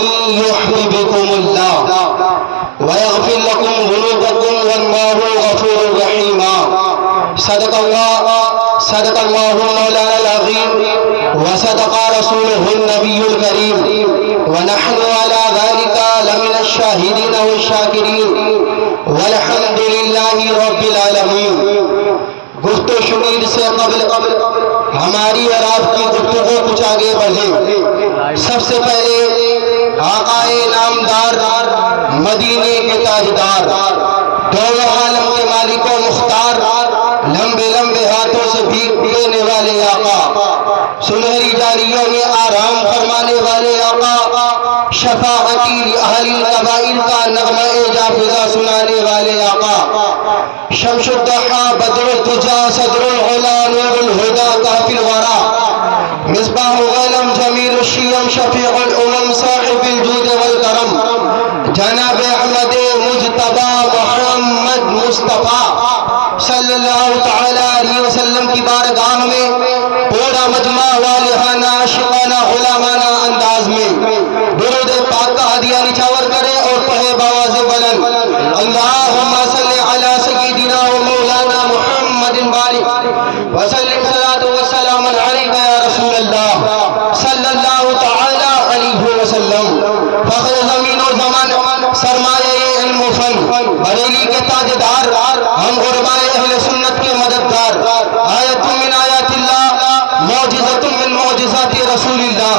تطيعوني يحببكم الله ويغفر لكم ذنوبكم والله غفور رحيم. صدق الله مولانا العظيم وصدق رسوله النبي الكريم ونحن على ذلك لمن الشاهدين والشاكرين والحمد لله رب العالمين. گفت و شنید سے قبل ہماری اور آپ کی گفتگو کچھ آگے بڑھے. سب سے پہلے آقائے نامدار مدینے کے تاجدار دونوں عالم کے مالک و مختار لمبے ہاتھوں سے بھیک دینے والے آقا, سنہری جالیوں میں آرام فرمانے والے آقا, شفاعتی اہل القبائل کا نغمہ جافزہ سنانے والے آقا, شمس الضحا بدر الدجا صدر العلا نور الہدا کافی الورا, مصباح غلم جمیل الشیم شفیع الامم صاحب الجود والکرم, جناب احمد مجتبی محمد مصطفیٰ صلی اللہ تعالی علیہ وسلم کی بارگاہ میں پورا مجمع والہانہ عاشقانہ غلامانہ انداز میں درود پاک کا ہدیہ نچھاور کرے اور پڑھے بآواز بلند, اللہم صلی علی سیدنا و مولانا محمد بارک وسلم صلاۃ و سلام علیک یا رسول اللہ صلی اللہ تعالی علیہ وسلم. فخر زمین و زمان سرمایہ علم و فن بریلی کے تاجدار ہم غربائے اہل سنت کے مددگار, آیت من آیات اللہ معجزت من معجزات رسول اللہ,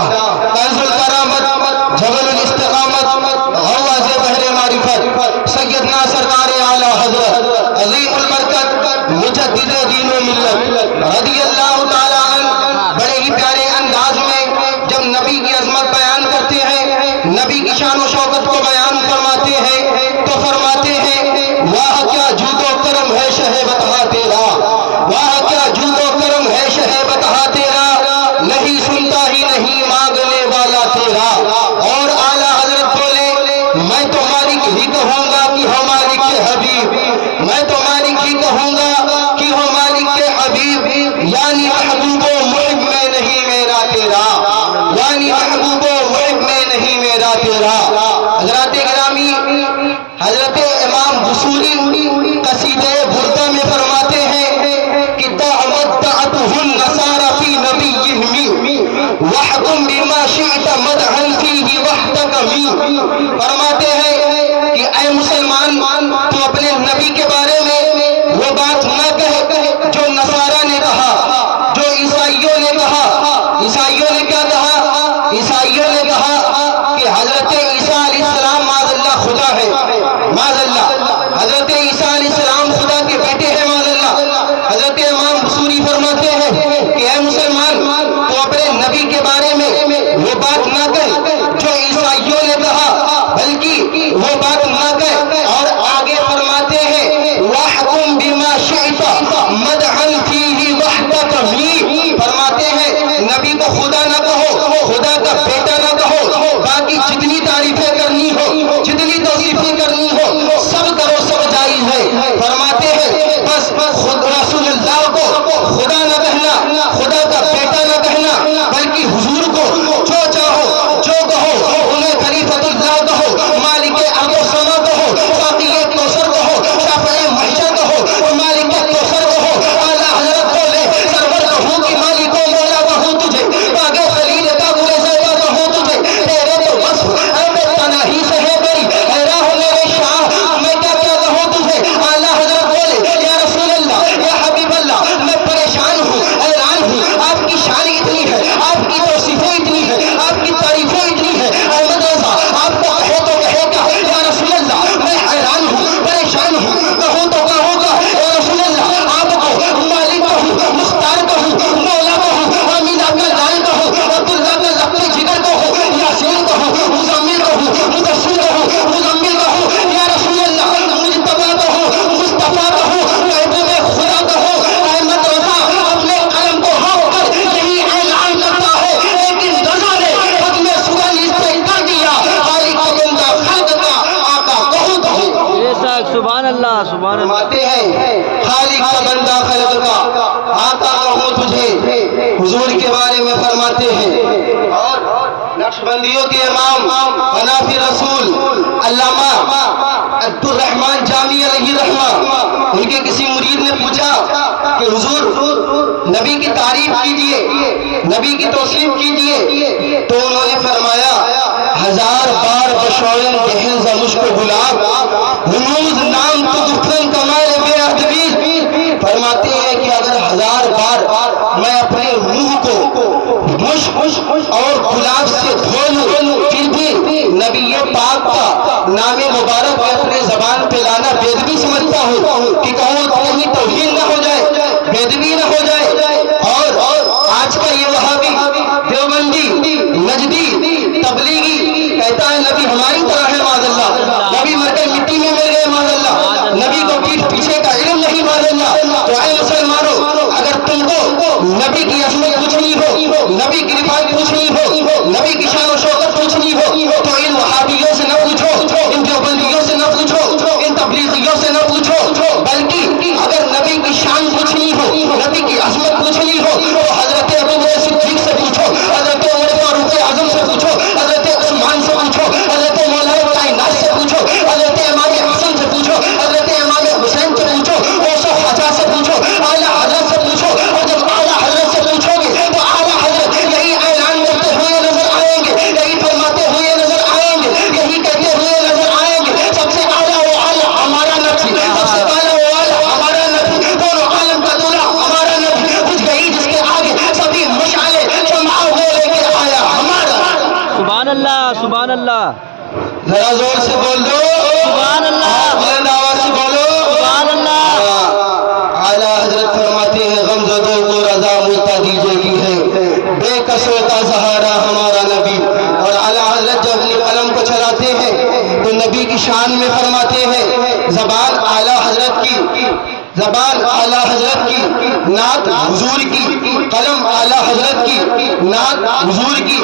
کنز الکرامت جبل الاستقامت غواز بحر معرفت سیدنا سرکار اعلی حضرت عظیم البرکت مجدد دین و ملت رضی اللہ تعالی عنہ بڑے ہی پیارے انداز میں جب نبی کی عظمت بیان کرتے ہیں, نبی کی شان و شوکت کو بیان فرماتے ہیں تو فرماتے ہیں واہ کیا جود و کرم ہے شہ بتہا تیرا, واہ کیا جود و کرم ہے شہ بتہا تیرا, نہیں سنتا ہی نہیں مانگنے والا تیرا. اور اعلیٰ حضرت بولے میں تو مالک ہی کہوں گا کہ ہو مالک کے حبیب, میں تو مالک ہی کہوں گا کہ ہو مالک کے حبیب, یعنی محبوب و محب میں نہیں میرا تیرا, یعنی محبوب و محب میں نہیں میرا تیرا. حضرات گرامی, حضرت امام بصوری قصیدہ بردہ میں فرماتے ہیں کہ تمتعته النصارى في نبيهم واحكم بما شئت مدحا فيه واحتكم. فرماتے ہیں کہ اے مسلمان تو اپنے نبی کے بارے میں وہ بات نہ کہے جو نصارہ نے کہا, جو عیسائیوں نے کہا. عیسائیوں نے کیا کہا؟ عیسائیوں نے کہا کہ حضرت عیسیٰ علیہ السلام معاذ اللہ خدا ہے, معاذ اللہ حضرت عیسیٰ علیہ السلام خدا کے بیٹے ہیں, معاذ اللہ. حضرت امام بصوری فرماتے ہیں کہ اے مسلمان تو اپنے نبی کے بارے میں وہ بات نہ کہے جو عیسائیوں نے کہا, بلکہ دلوں کے امام ونافی رسول علامہ عبدالرحمن جامی علیہ رحمہ، ان کے کسی مرید نے پوچھا کہ حضور نبی کی تعریف کیجئے، نبی کی توصیف کیجئے، تو انہوں نے فرمایا ہزار بار بشوئن دہن زمش کو گلاب ہنوز نام تو گفتن کمال بے ادبی۔ فرماتے ہیں کہ اگر ہزار بار میں اپنے روح کو مشک اور گلاب سے دھو لوں پھر بھی نبی پاک کا نام مبارک میں اپنے زبان پہ لانا بے ادبی سمجھتا ہوں کہ کہوں کہیں توہین نہ ہو جائے، بے ادبی نہ ہو جائے۔ اور آج کا یہ وہابی دیوبندی نجدی تبلیغی کہتا ہے نبی ہماری طرح ہے معاذ اللہ، نبی مر کر مٹی میں مل گئے معاذ اللہ، نبی کو پیٹھ پیچھے کا علم نہیں معاذ اللہ۔ تو اے مسلمانوں، اگر تم کو نبی کی عظمت پوچھنی ہو، نبی کی رفاعت پوچھنی ہو، نبی کی شان و شوکت پوچھنی ہو، تو ان وہابیوں سے نہ پوچھو، ان دیوبندیوں سے نہ پوچھو، ان تبلیغیوں سے نہ پوچھو، بلکہ اگر نبی کی شان پوچھنی ہو، نبی کی عظمت پوچھنی ہو تو حضرت ابوبکر صدیق سے پوچھو، حضرت عمر فاروق اعظم سے پوچھو، حضرت عثمان سے پوچھو، حضرت مولا کائنات سے پوچھو، حضرت امام حسن سے پوچھو، حضرت امام حسین سے پوچھو، غوث و خواجہ سے پوچھو، اعلیٰ حضرت سے پوچھو۔ اور جب اعلیٰ حضرت سے پوچھو گے تو اعلیٰ حضرت یہی اعلان کرتے ہوئے نظر آئیں گے، یہی فرماتے ہوئے نظر آئیں گے، یہی کہتے ہوئے نظر آئیں گے سب سے اعلیٰ و اعلیٰ ہمارا نبی، سب سے اعلیٰ و اعلیٰ ہمارا نبی، دونوں عالم کا دولہ ہمارا نبی، کچھ گئی جس کے آگے سبھی مشعلے شمع وہ لے کے آیا ہمارا۔ سبحان اللہ، سبحان اللہ، ذرا زور سے بول دو سبحان اللہ، بلند آواز سے بولو سبحان اللہ۔ اعلیٰ حضرت فرماتے ہیں غم زدوں کو رضا ملتا دیجے کی ہے، بے کس ہوتا سہارا ہمارا نبی۔ اور اعلیٰ حضرت جب اپنی قلم کو چلاتے ہیں تو نبی کی شان میں فرماتے ہیں زبان اعلیٰ حضرت کی، زبان اعلیٰ حضرت کی، نعت حضور کی، قلم اعلیٰ حضرت کی، نعت حضور کی۔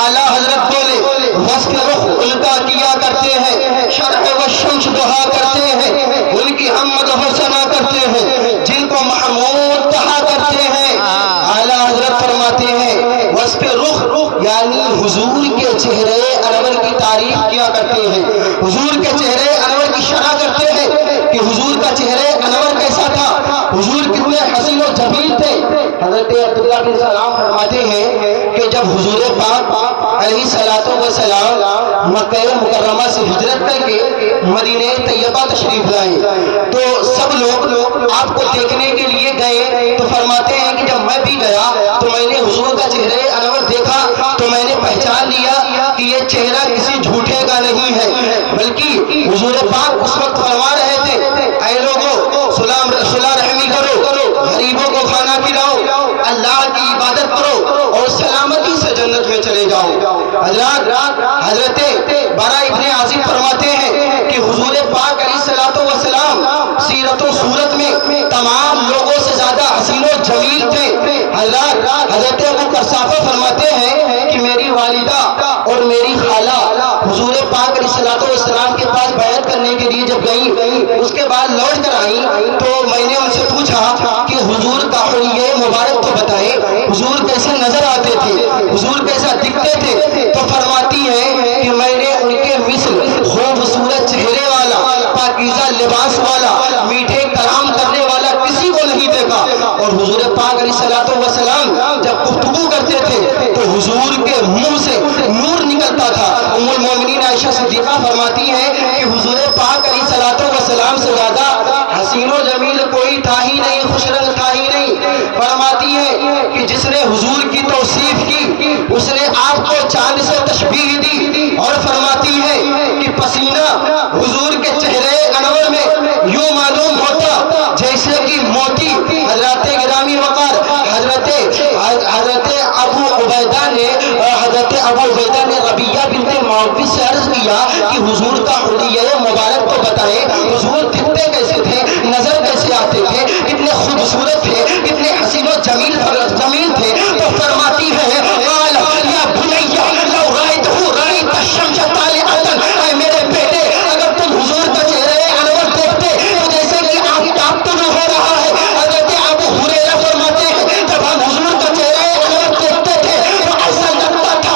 اعلیٰ حضرت بولے وصف رخ ان کا کیا کرتے ہیں، شرح و شمس دعا کرتے ہیں، ان کی حمد و ثنا کرتے ہیں، جن کو محمود کہا کرتے ہیں۔ اعلیٰ حضرت فرماتے ہیں وصف رخ یعنی حضور کے چہرے انور کی تعریف کیا کرتے ہیں، حضور کے چہرے انور کی شرح کرتے ہیں کہ حضور کا چہرے انور کیسا تھا، حضور کتنے حسین و جمیل تھے۔ حضرت عبداللہ بن سلام فرماتے ہیں کہ جب حضور پاک علیہ السلام مکہ مکرمہ سے ہجرت کر کے مدینہ طیبہ تشریف لائے تو سب لوگ آپ کو دیکھنے کے لیے گئے، تو فرماتے ہیں کہ جب میں بھی گیا تو میں نے حضور کا چہرے انور دیکھا تو میں نے پہچان لیا کہ یہ چہرہ کسی جھوٹے کا نہیں ہے، بلکہ حضور پاک اس وقت فرما رہے تھے اے لوگوں صلح رحمی کرو، غریبوں کو کھانا کھلاؤ، اللہ کی عبادت کرو اور سلامتی سے جنت میں چلے جاؤ۔ حضرت برا ابن عازب فرماتے ہیں کہ حضور پاک علیہ السلام سیرت و صورت میں تمام لوگوں سے زیادہ حسین و جمیل تھے۔ حضرت ابو قرصافہ فرماتے ہیں کہ میری والدہ اور میری خالہ حضور پاک علیہ السلام کے پاس بیعت کرنے کے لیے جب گئیں، اس کے بعد لوٹ کر آئیں تو میں نے ان سے پوچھا کہ حضور کا حلیہ مبارک تو بتائیں، حضور کیسے نظر آتے تھے، حضور کیسا دکھتے تھے؟ تو فرماتی ہیں کہ میں نے ان کے مثل خوبصورت چہرے والا، پاکیزہ لباس والا، میٹھے کلام کرنے والا کسی کو نہیں دیکھا۔ اور حضور پاک علیہ السلام جب گفتگو کرتے تھے تو حضور کے منہ سے نور نکلتا تھا۔ ام المومنین عائشہ صدیقہ فرماتی ہیں کہ حضور پاک علیہ السلام سے زیادہ حسین و جمیل کوئی تھا ہی نہیں، خوش رنگ تھا ہی نہیں۔ فرماتی ہے کہ جس نے حضور کی توصیف کی اس نے آپ کو چاند سے تشبیہ دی، اور فرماتی ہے کہ پسینہ حضور کے چہرے انور میں یوں معلوم ہوتا جیسے کہ موتی۔ حضرت گرامی وقار حضرت ابو عبیدہ نے ربیہ بنت معوذ سے عرض کیا کہ حضور کا حلیہ مبارک کو بتائیں، حضور دکھتے کیسے تھے، نظر کیسے آتے تھے، کتنے خوبصورت تھے، کتنے حسین و جمیل تھے؟ تو فرماتی ہے قال یا بنیا لو رأیتہ رأیت الشمس طالعۃ، اے میرے بیٹے اگر تم حضور کا چہرے انور دیکھتے تو جیسے کہ آفتاب طلوع ہو رہا ہے۔ حضرت ابو ہریرہ فرماتے ہیں جب ہم حضور کا چہرے انور دیکھتے تھے تو ایسا لگتا تھا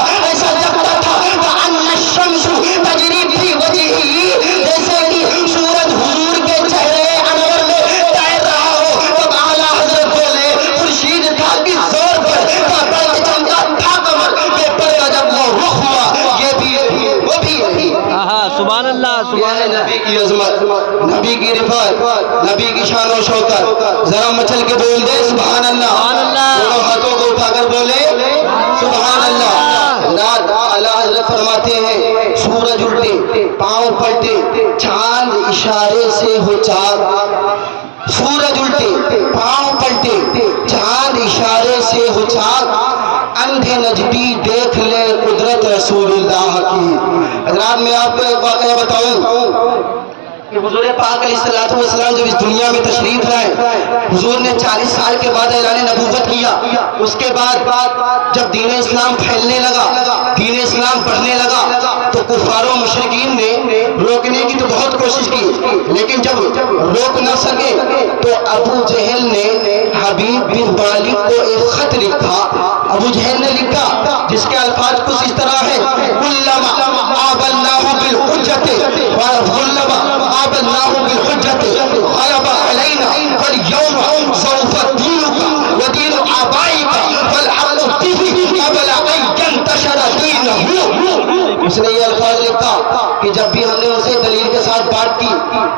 نبی کی عظمت، نبی کی رفعت، نبی کی شان و شوکت، ذرا مچل کے بول دے سبحان اللہ، دونوں ہاتھوں کو اٹھا کر بولے سبحان اللہ۔ رات اعلیٰ حضرت فرماتے ہیں سورج الٹے پاؤں پلٹے چاند اشارے سے ہو چاک، سورج الٹے پاؤں پلٹے چاند اشارے سے ہو چاک، اندھے نجدی دیکھ لے قدرت رسول اللہ کی۔ حضرات میں آپ کو ایک واقعہ بتاؤں کہ حضور پاک علیہ السلام جب اس دنیا میں تشریف لائے، حضور نے 40 سال کے بعد اعلان نبوت کیا۔ اس کے بعد جب دین اسلام پھیلنے لگا، دین اسلام بڑھنے لگا، تو کفار و مشرکین نے روکنے کی تو بہت کوشش کی، لیکن جب روک نہ سکے تو ابو جہل نے حبیب بن طالب کو ایک خط لکھا۔ ابو جہل نے لکھا جس کے الفاظ کچھ اس طرح ہے، کلما آب اللہ بالحجت وغلب آب اللہ بالحجت غلب علینا فالیوم سوف دینک ودین آبائک فالحق به قبل ان ينتشر دینہ۔ اس نے یہ الفاظ لکھا کہ جب بھی ہم نے اسے دلیل کے ساتھ بات کی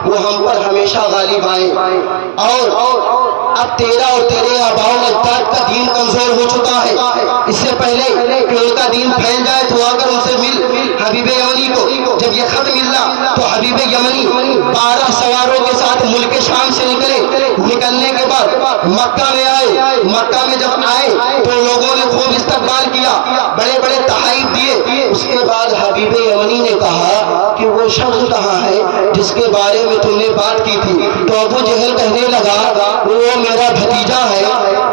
وہ ہم پر ہمیشہ غالب آئے، اور اب تیرا اور تیرے آباء و اجداد کا دین کمزور ہو چکا ہے، اس سے پہلے کہ ان کا دین پھیل جائے تو آ کر ان سے مل۔ حبیب یمنی کو جب یہ خط ملا تو حبیب یمنی 12 سواروں کے ساتھ ملک شام سے نکلے۔ نکلنے کے بعد مکہ میں آئے، مکہ میں جب آئے تو لوگوں نے خوب استقبال کیا، بڑے بڑے تحائف دیے۔ اس کے بعد حبیب یمنی نے کہا کہ وہ شخص کہاں ہے جس کے بارے میں تم نے بات کی تھی؟ تو ابو جہل کہنے لگا وہ میرا بھتیجا ہے،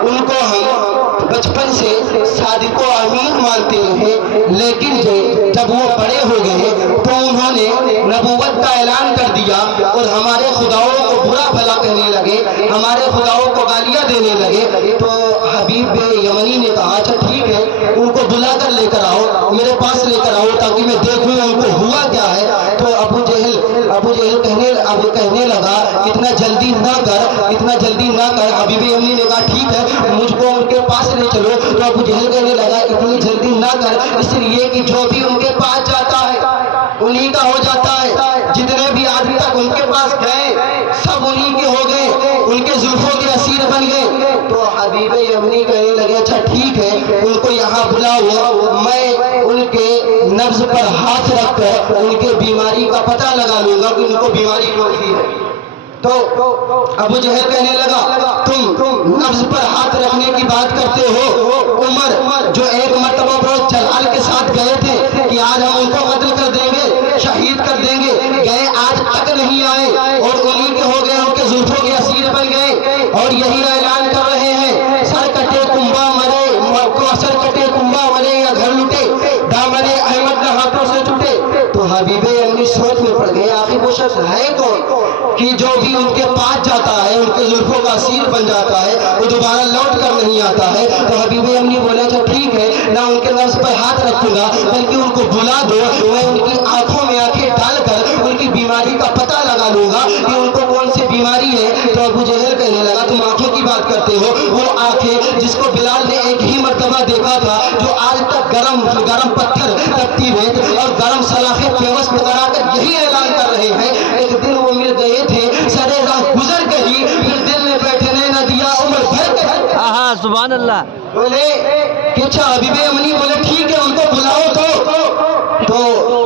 ان کو ہم بچپن سے صادق و امین مانتے رہے، لیکن جب وہ بڑے ہو گئے تو انہوں نے نبوت کا اعلان کر دیا اور ہمارے خداؤں کو برا بھلا کہنے لگے، ہمارے خداؤں کو گالیاں دینے لگے۔ تو حبیب یمنی نے کہا اچھا ٹھیک ہے، ان کو بلا کر لے کر آؤ، میرے پاس لے کر آؤ تاکہ میں دیکھوں ان کو ہوا کیا ہے۔ تو ابو جہل کہنے لگا اتنا جلدی نہ کر، اتنا جلدی نہ کر۔ حبیب یمنی نے کہا ٹھیک ہے مجھ کو ان کے پاس لے چلو۔ تو ابو جہل کہنے لگا اتنی جلدی نہ کر، اس لیے کہ جو بھی ان کے پاس جاتا ہے انہی کا ہو جاتا ہے، جتنے بھی آج تک ان کے پاس گئے سب انہی کے ہو گئے، ان کے زلفوں کے اسیر بن گئے۔ تو حبیب یمنی کہنے لگے اچھا ٹھیک ہے ان کو یہاں بلاؤ، میں ان کے نبض پر ہاتھ رکھ کر ان کے بیماری کا پتہ لگا لوں گا کہ ان کو بیماری کون سی ہے۔ تو ابو جہل کہنے لگا تم نبض پر ہاتھ رکھنے کی بات کرتے ہو، عمر جو ایک مرتبہ بہت جلال کے ساتھ گئے تھے کہ آج ہم ان کو قتل کر دیں گے، شہید کر دیں گے، گئے آج تک نہیں آئے اور انہی کے ہو گئے، ان کے زلفوں کے اسیر بن گئے اور یہی اعلان کر رہے ہیں سر کٹے کنبا مرے، سر کٹے کنبا مرے یا گھر لٹے، دامن احمد نہ ہاتھوں سے چھوٹے۔ تو حبیب یمنی سوچ میں پڑ گئے آخر وہ شخص ہے کون کہ جو بھی ان کے پاس جاتا ہے ان کے زلفوں کا اسیر بن جاتا ہے، وہ دوبارہ لوٹ کر نہیں آتا ہے۔ تو حبیب یمنی بولے اچھا ٹھیک ہے نہ ان کے نبض پر ہاتھ رکھوں گا بلکہ ان کو بلا دو، میں ان کی آنکھوں میں آنکھیں ڈال کر ان کی بیماری کا پتہ لگا لوں گا کہ ان کو کون سی بیماری ہے۔ تو ابو جہل کہنے لگا تم آنکھوں کی بات کرتے ہو، وہ آنکھیں جس کو بلال نے ایک ہی مرتبہ دیکھا تھا، جو آج تک گرم پتھر تپتی ریت اور گرم سلاخیں پیوست کرا کر یہی اعلان کر رہے ہیں ایک دن وہ مل گئے تھے سرے راہ گزر گئی، پھر دل میں بیٹھنے نہ دیا عمر بھر کے۔ سبحان اللہ۔ بولے کہ اچھا حبیب یمنی بولے ٹھیک ہے ان کو بلاؤ تو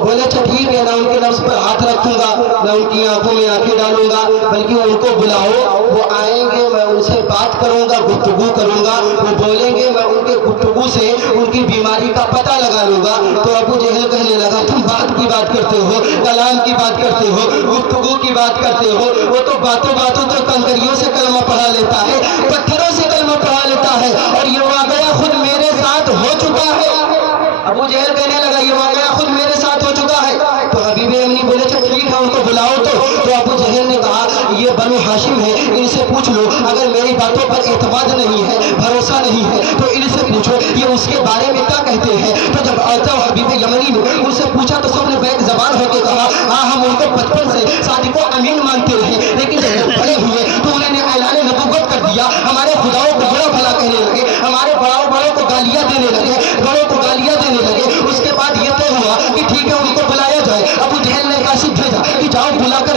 بولے اچھا ٹھیک ہے نہ ان کے نبض پر ہاتھ رکھوں گا نہ ان کی آنکھوں میں آنکھیں ڈالوں گا بلکہ ان کو بلاؤ، وہ آئیں گے میں ان سے بات کروں گا، گفتگو کروں گا، وہ بولیں گے میں ان کے گفتگو سے ان کی بیماری کا پتہ لگا لوں گا۔ تو ابو جہل کہنے لگا تم بات کی بات کرتے ہو، کلام کی بات کرتے ہو، گفتگو کی بات کرتے ہو، وہ تو باتوں تو کنکریوں سے کلمہ پڑھا لیتا ہے، پتھروں سے کلمہ پڑھا لیتا ہے، اور یہ واقعہ خود میرے ساتھ ہو چکا ہے۔ ابو جہل کہنے لگا یہ واقعہ خود میرے ساتھ ہو چکا ہے۔ تو حبیب یمنی بولے اچھا ٹھیک ہے ان کو بلاؤ تو ابو جہل نے کہا یہ بنو ہاشم ہے ان سے پوچھ لو، اگر میری باتوں پر اعتماد نہیں ہے، بھروسہ نہیں ہے تو ان سے پوچھو یہ اس کے بارے میں کیا کہتے ہیں۔ تو جب حبیب یمنی نے ان سے پوچھا تو سب نے بیک زبان ہو کے کہا ہاں ہم ان کو بچپن سے صادق و امین مانتے رہے، لیکن جب وہ بڑے ہوئے تو انہوں نے اعلان نبوت کر دیا، ہمارے خداؤں کو برا بھلا کہنے لگے، ہمارے بڑوں کو گالیاں دینے لگے، بڑوں کو گالیاں دینے لگے۔ اس کے بعد یہ طے ہوا کہ ٹھیک ہے ان کو بلایا جائے۔ ابو جہل نے کاشف بھیجا کہ جاؤ بلا کر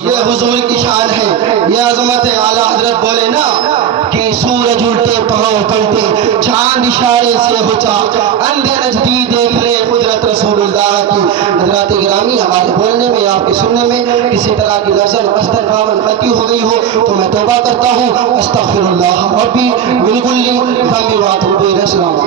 یہ حضور کی شان ہے، یہ عظمت ہے۔ اعلیٰ حضرت بولے نا کہ سورج الٹے پاؤں پلٹے، چاند اشارے سے بچا، اندھے نجدی دیکھ لے قدرت رسول اللہ کی۔ حضرات گرامی، ہمارے بولنے میں، آپ کے سننے میں کسی طرح کی لفظ استغفار غلطی ہو گئی ہو تو میں توبہ کرتا ہوں۔ استغفر اللہ ربی من کل ذنب واتوب الیہ۔ السلام علیکم۔